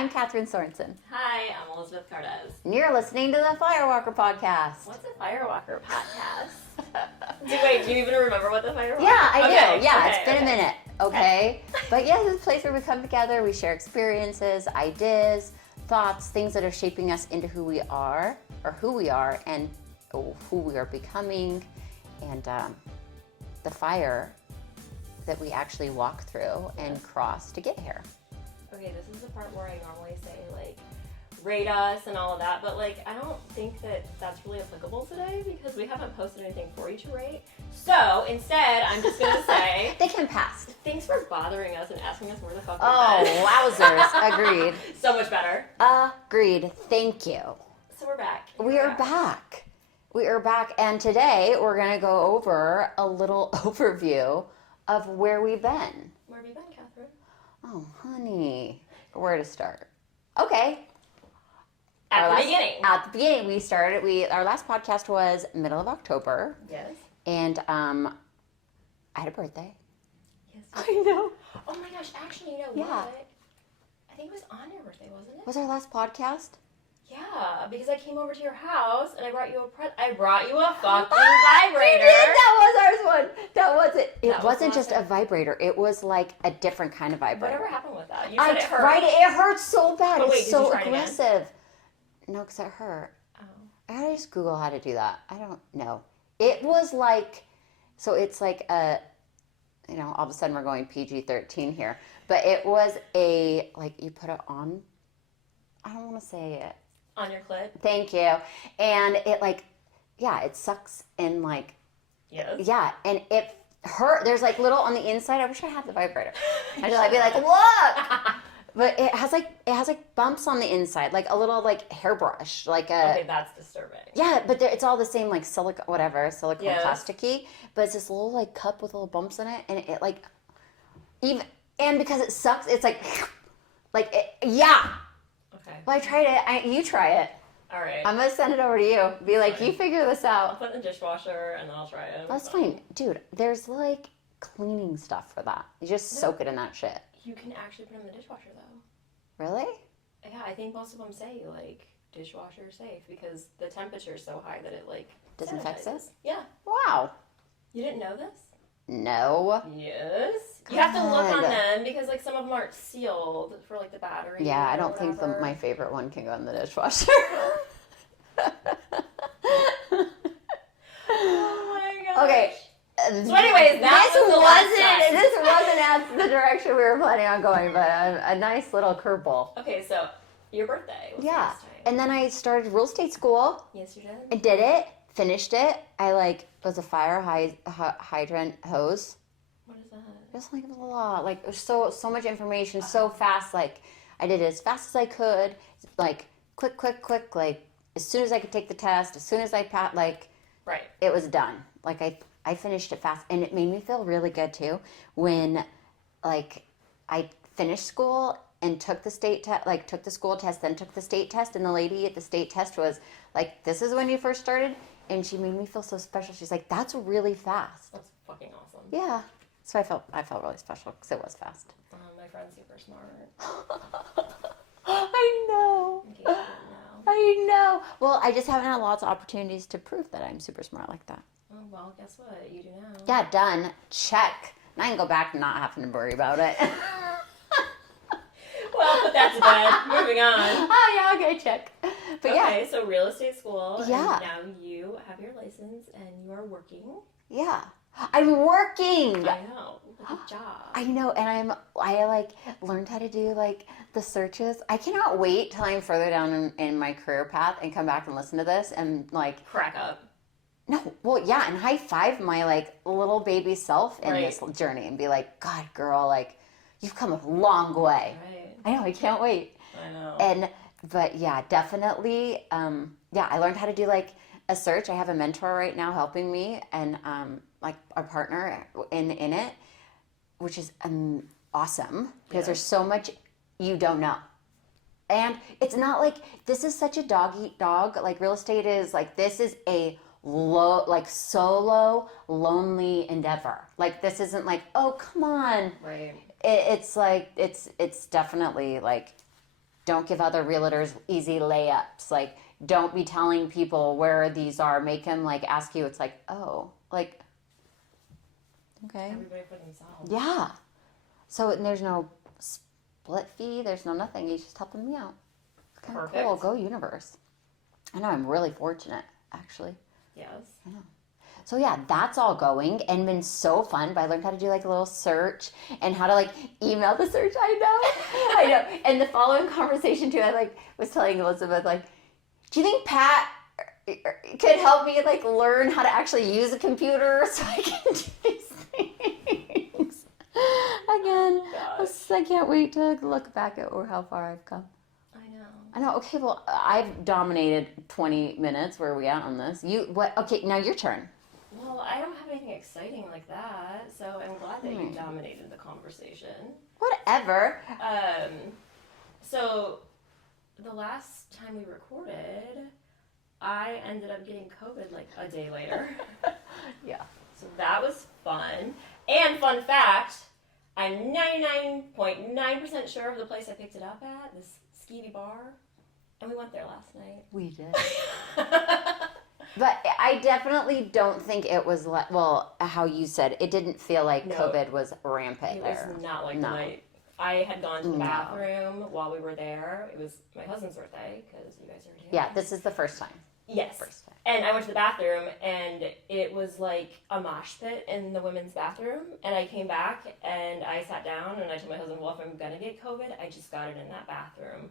I'm Kathryn Sorensen. Hi, I'm Elizabeth Cardez. And you're listening to the Firewalker Podcast. What's a Firewalker podcast? Wait, do you even remember what the Firewalker? Yeah, I do. Yeah, okay, it's been a minute. Okay. But yeah, this is a place where we come together, we share experiences, ideas, thoughts, things that are shaping us into who we are, and who we are becoming, and the fire that we actually walk through and cross to get here. Okay, this is the part where I normally say, like, rate us and all of that, but, like, I don't think that that's really applicable today because we haven't posted anything for you to rate. So, instead, I'm just going to say... They can pass. Thanks for bothering us and asking us where the fuck we've been. Wowzers. Agreed. So much better. Agreed. Thank you. So we're back. We are back, and today we're going to go over a little overview of where we've been. Where have you been, Kathryn? Oh, honey. Where to start? Okay. At the beginning, we started, our last podcast was middle of October. Yes. And I had a birthday. Yes. I know. Oh my gosh, actually, you know what? I think it was on your birthday, wasn't it? Was our last podcast? Yeah, because I came over to your house and I brought you a fucking vibrator. We did. That was ours one. That was it. It That wasn't was just a vibrator. It was like a different kind of vibrator. Whatever happened with that? You I said it hurt. tried it. It hurts so bad. But wait, it's did so you try it again? aggressive. No, because it hurt. Oh. I gotta just Google how to do that. I don't know. It was like, so it's like a, all of a sudden we're going PG-13 here. But it was like you put it on, I don't want to say it. On your clit? Thank you. And it it sucks and like, yes. Yeah, and it hurt. There's like little on the inside. I wish I had the vibrator. I'd be like, look! But it has like bumps on the inside, like a little like hairbrush, Okay, that's disturbing. Yeah, but it's all the same like silicone Yes. plasticky. But it's this little like cup with little bumps in it, and it like and because it sucks, it's yeah. Okay. Well, I tried it. You try it. All right. I'm gonna send it over to you. Be like, Fine. You figure this I'll out. put it in the dishwasher and then I'll try it. That's fine, dude. There's like cleaning stuff for that. You just soak it in that shit. You can actually put it in the dishwasher though. Really? Yeah, I think most of them say like dishwasher safe because the temperature is so high that it like Disinfects it? Yeah. Wow. You didn't know this? No. Yes. You have to look on God. them because like some of them aren't sealed for like the battery. Yeah, I or don't think whatever. my favorite one can go in the dishwasher. Oh my gosh. Okay. So anyways, this wasn't at the direction we were planning on going, but a nice little curveball. Okay, so your birthday was Yeah. last time. And then I started real estate school. Yes, you did. I did it, finished it. I was a fire hydrant hose. What is that? Just like a lot, like so much information, so fast. Like I did it as fast as I could, like quick. Like as soon as I could take the test, as soon as I passed, like Right. it was done. Like I finished it fast, and it made me feel really good too when, like, I finished school and took the state test, like took the school test, then took the state test, and the lady at the state test was like, "This is when you first started," and she made me feel so special. She's like, "That's really fast." That's fucking awesome. Yeah. So I felt really special because it was fast. My friend's super smart. I know. In case you didn't know. I know. Well, I just haven't had lots of opportunities to prove that I'm super smart like that. Oh, well, guess what? You do now. Yeah, done. Check. And I can go back and not having to worry about it. Well, put that to bed. Moving on. Oh, yeah, okay, check. But Okay, so real estate school. Yeah. And now you have your license and you are working. yeah. I'm working. I know. Good job. I know, and I learned how to do the searches. I cannot wait till I'm further down in my career path and come back and listen to this and Crack up. no, well, yeah, and high five my little baby self in Right. this journey and be like, God, girl, you've come a long way. Right. I know, I can't wait. I know. But yeah, definitely. I learned how to do a search. I have a mentor right now helping me, and a partner in it, which is awesome because there's so much you don't know. And it's not this is such a dog eat dog. Real estate is this is a solo, lonely endeavor. This isn't oh, come on. Right. It's definitely don't give other realtors easy layups. Like, don't be telling people where these are. Make them like ask you. It's like, oh, like, okay. Everybody for themselves. Yeah. So there's no split fee. There's no nothing. You just helping me out. It's kind of cool. Go universe. I know. I'm really fortunate, actually. Yes. I know. So yeah, that's all going and been so fun. But I learned how to do like a little search and how to like email the search. I know. And the following conversation too, I like was telling Elizabeth like, do you think Pat could help me like learn how to actually use a computer so I can do these things again? I can't wait to look back at how far I've come. I know. Okay, well, I've dominated 20 minutes. Where are we at on this? What? Okay, now your turn. Well, I don't have anything exciting like that, so I'm glad that you dominated the conversation. Whatever. So the last time we recorded, I ended up getting COVID like a day later. Yeah. So that was fun. And fun fact, I'm 99.9% sure of the place I picked it up at, this skeevy bar, and we went there last night. We did. But I definitely don't think it was how you said, it didn't feel like COVID was rampant there. It was not like the night. I had gone to the bathroom while we were there. It was my husband's birthday, because you guys are here. Yeah, this is the first time. Yes. First time. And I went to the bathroom, and it was like a mosh pit in the women's bathroom. And I came back, and I sat down, and I told my husband, well, if I'm going to get COVID, I just got it in that bathroom.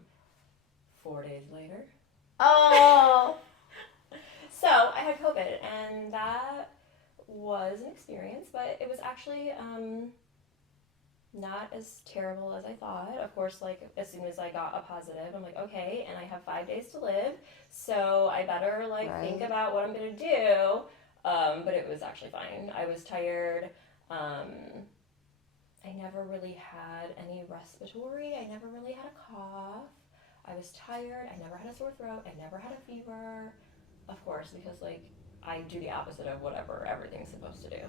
4 days later. Oh! So I had COVID, and that was an experience, but it was actually not as terrible as I thought. Of course, like, as soon as I got a positive, I'm like, okay, and I have 5 days to live, so I better, think about what I'm going to do. But it was actually fine. I was tired. I never really had any respiratory. I never really had a cough. I was tired. I never had a sore throat. I never had a fever. Of course, because, I do the opposite of whatever everything's supposed to do.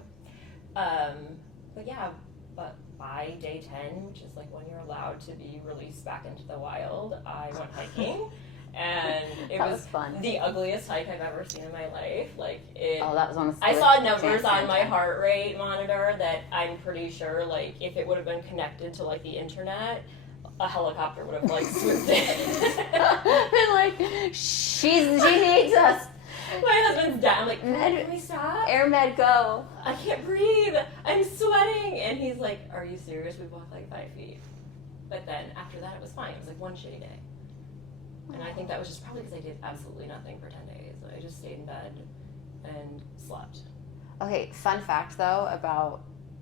But yeah, but by day 10, which is, when you're allowed to be released back into the wild, I went hiking. And it was fun. The ugliest hike I've ever seen in my life. That was honestly. I saw numbers on my heart rate monitor that I'm pretty sure, if it would have been connected to, the internet, a helicopter would have, swooped in. She needs us. My husband's down. I'm like, can we stop? Air Med, go. I can't breathe. I'm sweating. And he's like, are you serious? We walked 5 feet. But then after that, it was fine. It was one shitty day. And I think that was just probably because I did absolutely nothing for 10 days. I just stayed in bed and slept. Okay, fun fact though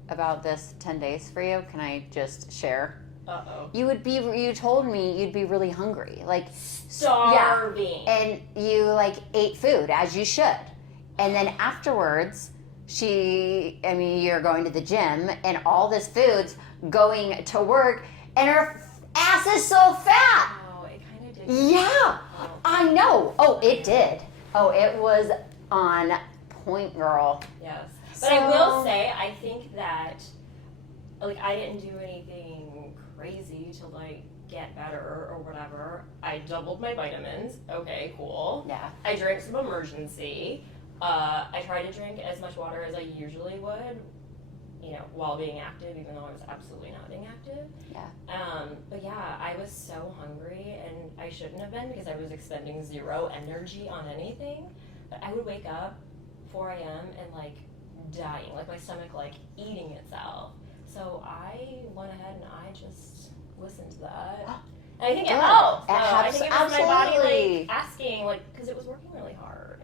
about this 10 days for you. Can I just share? Uh-oh. You told me you'd be really hungry. Starving. Yeah. And you ate food as you should. And then afterwards, you're going to the gym and all this food's going to work and her ass is so fat. Yeah, I know. Oh, it did. Oh, it was on point, girl. Yes. But I will say, I think that, I didn't do anything crazy to, get better or whatever. I doubled my vitamins. Okay, cool. Yeah. I drank some emergency. I tried to drink as much water as I usually would, while being active, even though I was absolutely not being active. Yeah. But yeah, I was so hungry, and I shouldn't have been because I was expending zero energy on anything. But I would wake up 4 a.m. and dying, my stomach eating itself. So I went ahead and I just listened to that. And I think it helped. I think it was my body asking, because it was working really hard.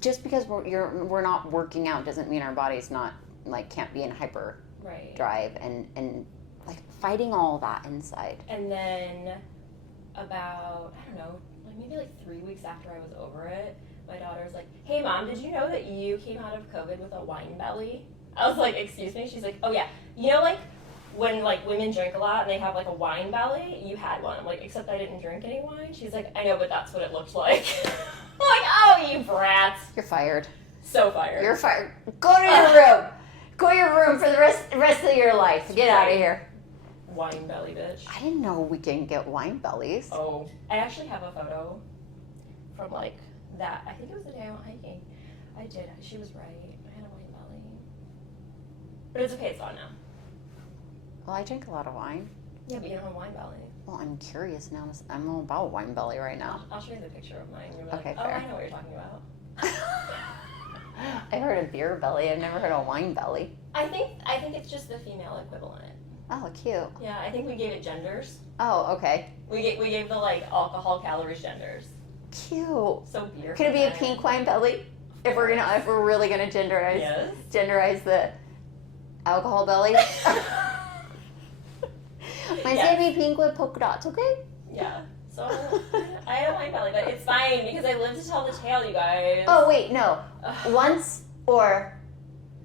Just because we're not working out doesn't mean our body's not can't be in hyper drive and fighting all that inside. And then about, I don't know, maybe 3 weeks after I was over it, my daughter's like, hey mom, did you know that you came out of COVID with a wine belly? I was like, excuse me? She's like, oh yeah. When women drink a lot and they have a wine belly, you had one. I'm like, except I didn't drink any wine. She's like, I know, but that's what it looked like. I'm like, oh, you brats. You're fired. So fired. You're fired. Go to your room. Go to your room for the rest of your life. Get out of here. wine belly bitch. I didn't know we can get wine bellies. Oh, I actually have a photo from like that. I think it was the day I went hiking. I did. She was right. I had a wine belly. But it's okay. It's gone now. Well, I drink a lot of wine. Yeah, but you don't have a wine belly. Well, I'm curious now. I'm all about wine belly right now. I'll show you the picture of mine. You're Okay, like, oh, fair. I know what you're talking about. I heard of beer belly. I've never heard of wine belly. I think it's just the female equivalent. Oh, cute. Yeah, I think we gave it genders. Oh, okay. We gave the like alcohol calories genders. Cute. So beer. Could it be a pink wine belly? If we're really gonna genderize the alcohol belly. Mine's gonna be pink with polka dots, okay? Yeah. So I had a wine belly, but it's fine because I live to tell the tale, you guys. Oh wait, no. Once or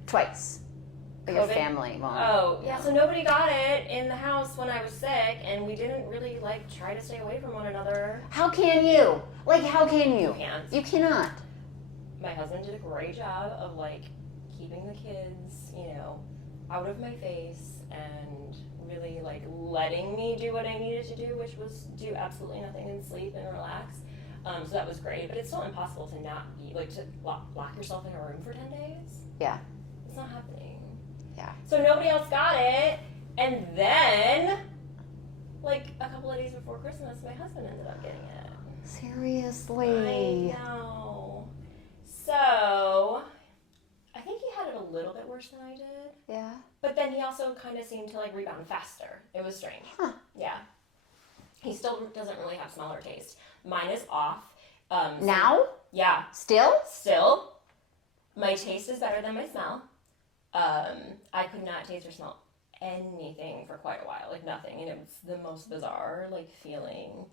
twice. Your COVID? family won't. Oh, yeah, so nobody got it in the house when I was sick, and we didn't really, like, try to stay away from one another. How can you? Like, how can you? You can't. You cannot. My husband did a great job of, like, keeping the kids, you know, out of my face and really, like, letting me do what I needed to do, which was do absolutely nothing and sleep and relax. So that was great, but it's still impossible to not be, like, to lock yourself in a room for 10 days. Yeah. It's not happening. Yeah. So nobody else got it, and then, like, a couple of days before Christmas, my husband ended up getting it. Seriously. I know. So, I think he had it a little bit worse than I did. Yeah. But then he also kind of seemed to, like, rebound faster. It was strange. Huh. Yeah. He still doesn't really have smell or taste. Mine is off. Now? Yeah. Still? Still. My taste is better than my smell. I could not taste or smell anything for quite a while, like nothing, and it was the most bizarre, like, feeling,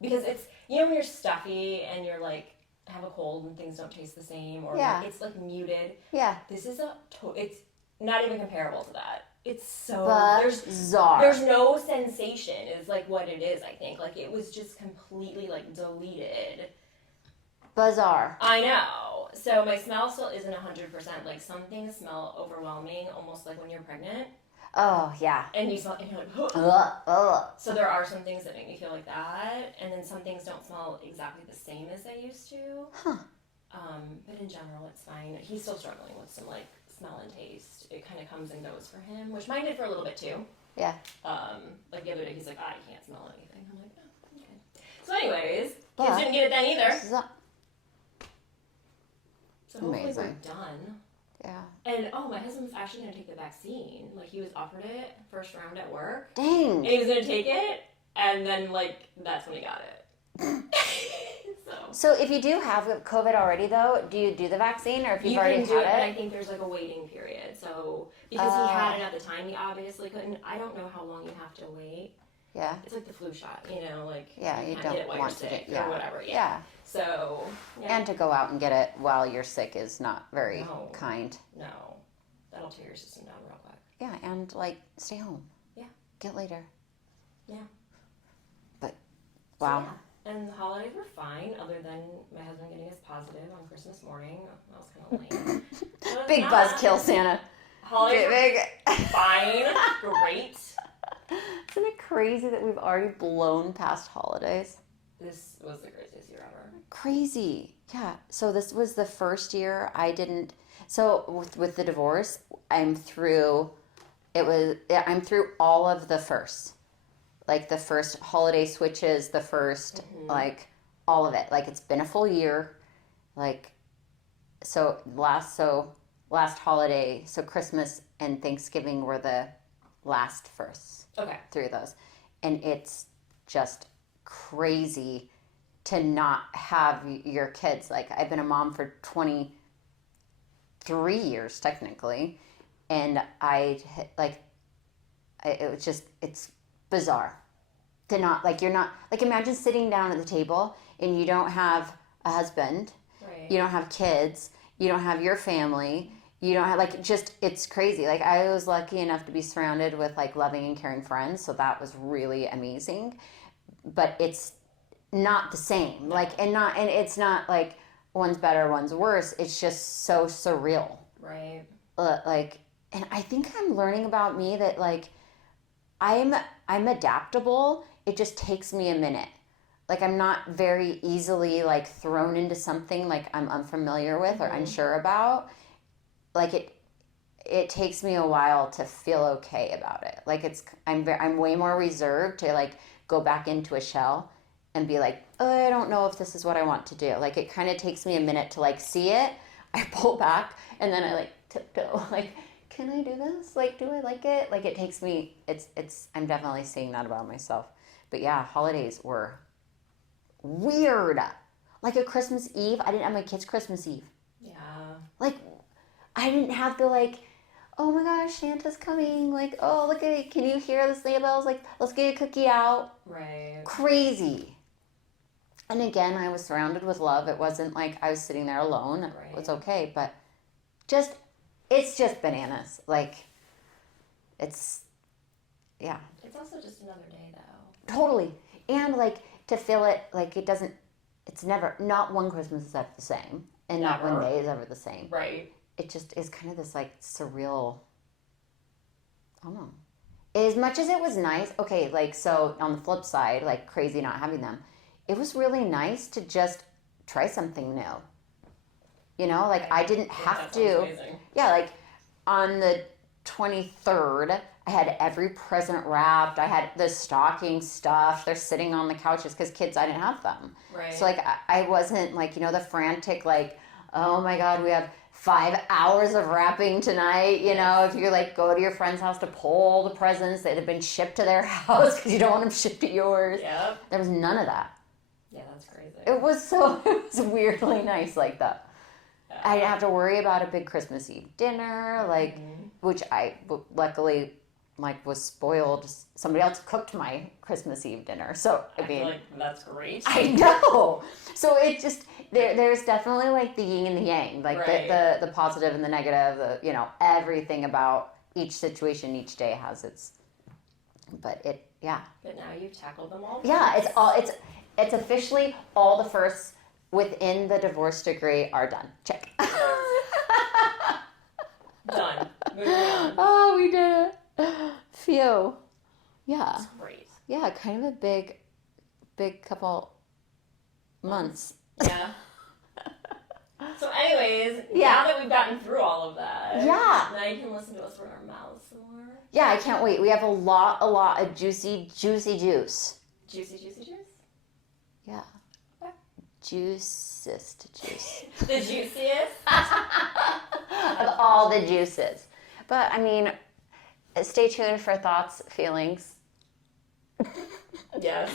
because it's, you know, when you're stuffy and you're, like, have a cold and things don't taste the same, or Yeah. like, it's, like, muted. Yeah. This is it's not even comparable to that. It's so, Bizarre. there's no sensation is, like, what it is, I think. Like, it was just completely, like, deleted. Bizarre. I know. So my smell still isn't 100%. Like, some things smell overwhelming, almost like when you're pregnant. Oh, yeah. And you smell, and you're like, Ugh. So there are some things that make me feel like that, and then some things don't smell exactly the same as they used to. Huh. But in general, it's fine. He's still struggling with some, like, smell and taste. It kind of comes and goes for him, which mine did for a little bit too. Yeah. Like the other day, he's like, I can't smell anything. I'm like, oh, okay. So anyways, But kids didn't get it then either. So hopefully Amazing. we're done. Yeah. And, my husband's actually going to take the vaccine. Like, he was offered it first round at work. Dang. And he was going to take it, and then, like, that's when he got it. So if you do have COVID already, though, do you do the vaccine, or if you've You already can do had it, but it? I think there's, like, a waiting period. So, because he had it at the time, he obviously couldn't. I don't know how long you have to wait. Yeah. It's like the flu shot, you know, like, Yeah, you can't don't get it while want you're to sick get, yeah. or whatever. Yeah. So, yeah. And to go out and get it while you're sick is not very No. kind. No. That'll tear your system down real quick. Yeah, and, like, stay home. Yeah. Get later. Yeah. But, wow. So, yeah. And the holidays were fine, other than my husband getting us positive on Christmas morning. That was kind of lame. Big buzzkill, Santa. Holidays Big. were fine. Great. Isn't it crazy that we've already blown past holidays? This was the craziest year ever. Crazy. Yeah. So this was the first year I didn't. So with the divorce, I'm through all of the firsts. Like the first holiday switches, the first, like, all of it. Like, it's been a full year. Like, so last holiday, so Christmas and Thanksgiving were the last firsts. Okay. Through those. And it's just crazy to not have your kids. Like, I've been a mom for 23 years, technically. And it's bizarre to not, like, you're not, like, imagine sitting down at the table and you don't have a husband, Right. you don't have kids, you don't have your family, you don't have, like, just, it's crazy. Like, I was lucky enough to be surrounded with, like, loving and caring friends, so that was really amazing. But it's not the same. Like, and it's not like one's better, one's worse. It's just so surreal. Right. Like, and I think I'm learning about me that, like, I'm I'm adaptable. It just takes me a minute. Like I'm not very easily like thrown into something like I'm unfamiliar with or unsure about. Like it takes me a while to feel okay about it. Like I'm way more reserved to like go back into a shell and be like, oh, I don't know if this is what I want to do. Like it kind of takes me a minute to like see it. I pull back and then I like tiptoe. Like, can I do this? Like, do I like it? Like it takes me. I'm definitely seeing that about myself. But yeah, holidays were weird. Like a Christmas Eve, I didn't have my kids' Christmas Eve. Yeah. Like, I didn't have to like, oh my gosh, Santa's coming. Like, oh, look at it. Can you hear the sleigh bells? Like, let's get a cookie out. Right. Crazy. And again, I was surrounded with love. It wasn't like I was sitting there alone. Right. It was okay. But it's just bananas. Like, yeah. It's also just another day, though. Totally. And like, to feel it, like, it's never, not one Christmas is ever the same. And not one day is ever the same. Right. It just is kind of this like surreal, I don't know. As much as it was nice, okay, like so on the flip side, like crazy not having them, it was really nice to just try something new. You know, like I didn't have to. Yeah, like on the 23rd, I had every present wrapped. I had the stocking stuffed. They're sitting on the couches because kids, I didn't have them. Right. So like I wasn't like, you know, the frantic like, oh my God, we have 5 hours of wrapping tonight. You know, if you like go to your friend's house to pull the presents that have been shipped to their house because you don't want them shipped to yours. Yep. There was none of that. Yeah, that's crazy. It was weirdly nice like that. Yeah. I didn't have to worry about a big Christmas Eve dinner, like, which I luckily like was spoiled. Somebody else cooked my Christmas Eve dinner, so I mean, feel like that's great. I know. So it just there's definitely like the yin and the yang, like the positive and the negative, you know, everything about each situation, each day has its. But yeah. But now you've tackled them all. Yeah, it's officially all the firsts within the divorce degree are done. Check. Done. Moving on. Oh, we did it. Phew. Yeah. That's great. Yeah, kind of a big couple months. Yeah. So anyways, now that we've gotten through all of that, now you can listen to us run our mouths some more. Yeah, I can't wait. We have a lot of juicy juice. Juicy juice? Yeah. Okay. Juicest juice. The juiciest? Of all the juices. But, I mean, stay tuned for thoughts, feelings. Yes.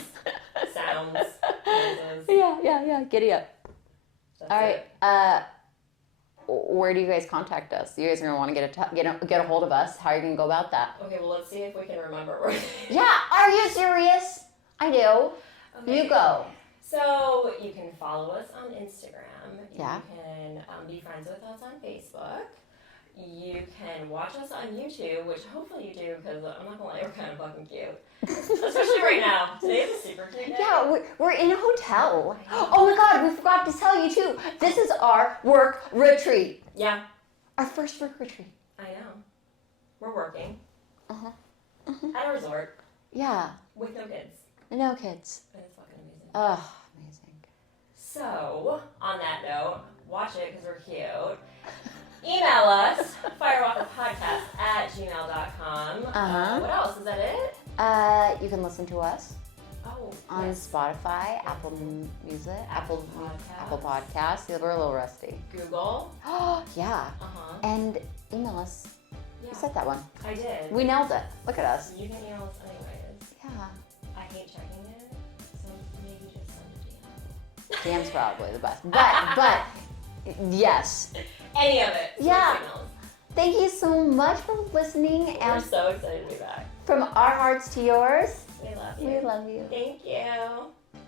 Sounds. Noises. Yeah. Giddy up. That's all right. Where do you guys contact us? You guys are going to want to get a hold of us. How are you going to go about that? Okay, well, let's see if we can remember. Yeah, are you serious? I do. Okay. You go. So you can follow us on Instagram. Yeah. You can be friends with us on Facebook. You can watch us on YouTube, which hopefully you do, because I'm not going to lie, we're kind of fucking cute. Especially right now. Today's a super cute day. Yeah, we're in a hotel. Oh my God, we forgot to tell you too. This is our work retreat. Yeah. Our first work retreat. I know. We're working. Uh-huh. At a resort. Yeah. With no kids. No kids. And it's fucking amazing. Oh, amazing. So, on that note, watch it because we're cute. Email us, firewalkerpodcast@gmail.com. What else? Is that it? You can listen to us on Spotify, Apple Music, Apple Podcasts. Yeah, we're a little rusty. Google. Oh, yeah. And email us. Yeah. You said that one. I did. We nailed it. Look at us. You can email us anyways. Yeah. I hate checking it, so maybe just send a DM. DM's probably the best. But yes. Any of it. Yeah. Thank you so much for listening. We're so excited to be back. From our hearts to yours. We love you. We love you. Thank you.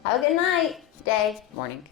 Have a good night, day, morning.